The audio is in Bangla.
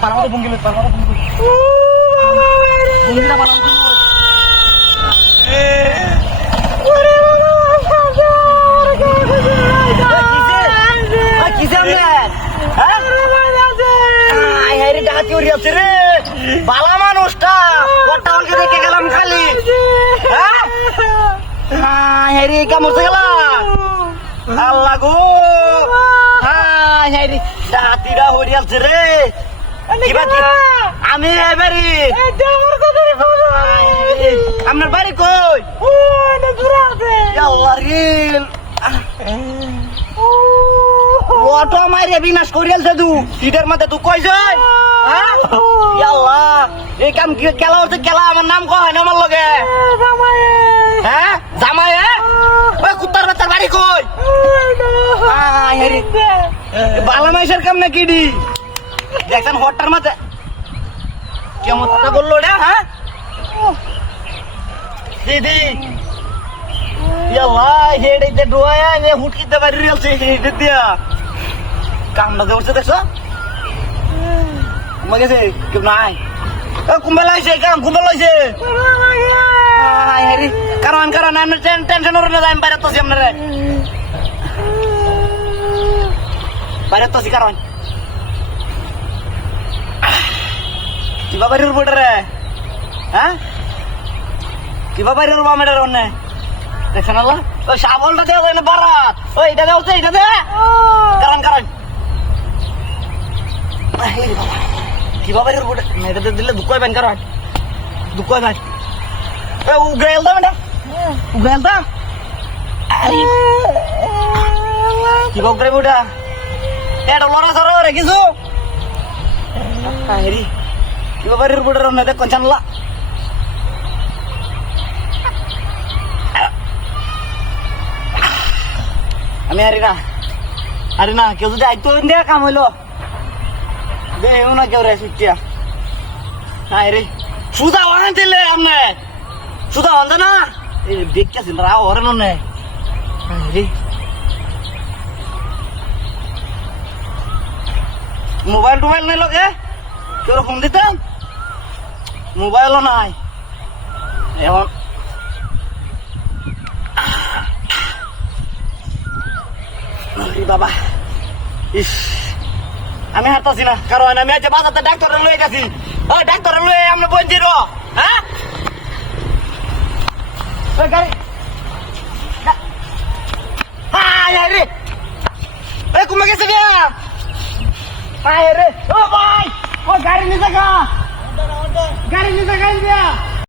পালাও বঙ্গিলে পালাও বঙ্গিলা পালাও বালা মানুষটা ওটা আমাকে দেখে গেলাম খালি হেরি কামড়তে গেলাম আল্লাহ গো হেরি জাতিরা হরিয়ালছে রে আমি এবারে আপনার বাড়ি কই আল্লাহ রিল অটো মাইরে বিনাশ করিয়ালছে তু সিটের মধ্যে তুই কই যাই আল্লাহ এই কাম খেলা হচ্ছে খেলা আমার নাম কয় না আমার লগে হ্যাঁ জামাই ওই কুত্তার বাচ্চার বাড়ি কই বালা মাইসের কাম না কিডি দেখছেন হটটার মাঝে কেমন বললো রে হ্যাঁ দিদি আল্লাহ হেডে ডোয়া হুটকিতে বাড়ি রিয়ালছে হেডে দিয়া কামটা দেওয়া দেখছো কুমা গেছে কেউ নাই কুম্ভা লাগছে কাম কুম্ভা লাগছে কারণ কারণ আমি টেনশন ওর না আমি বাইরে তো আপনার বাইরে তো কারণ কিবা বাড়ির উপর রে হ্যাঁ কিবা বাড়ির উপর আমার অন্য দেখছেন আল্লাহ ওই সাবলটা দেওয়া যায় না বারাত ওই এটা দেওয়া এটা দে কারণ কারণ কিবা বাড়ির উপর এটা দিলে দুঃখ হইবেন কারণ দুঃখ হইবেন উগ্রাইল দাম এটা উগ্রাইল দাম কিবা উগ্রাইব ওটা এটা লড়া সর রে কিছু হেরি কিবা বাড়ির উপর না দেখ কঞ্চানলা আমি হারি না কেউ যদি আইতো ইন্ডিয়া কাম হইলো দেও না কেউ রে সুটিয়া হ্যাঁ রে সুদা ওখানে দিলে আপনি সুদা অন্ধ না এই দেখতেছেন রাও ওরে নে রে মোবাইল টোবাইল নাই লগে কেউ ফোন দিতাম মোবাইলও নাই এখন বাবা ইস আমি হাঁটতাছি না কারণ আমি আজ বাজারতে ডাক্তার লয়ে গেছি ও ডাক্তার লয়ে আমরা বঞ্চি রো হ্যাঁ গাড়ি রে কমে গেছে রে রে ও ভাই ও গাড়ি নিয়ে গা গাড়ি নিয়ে গা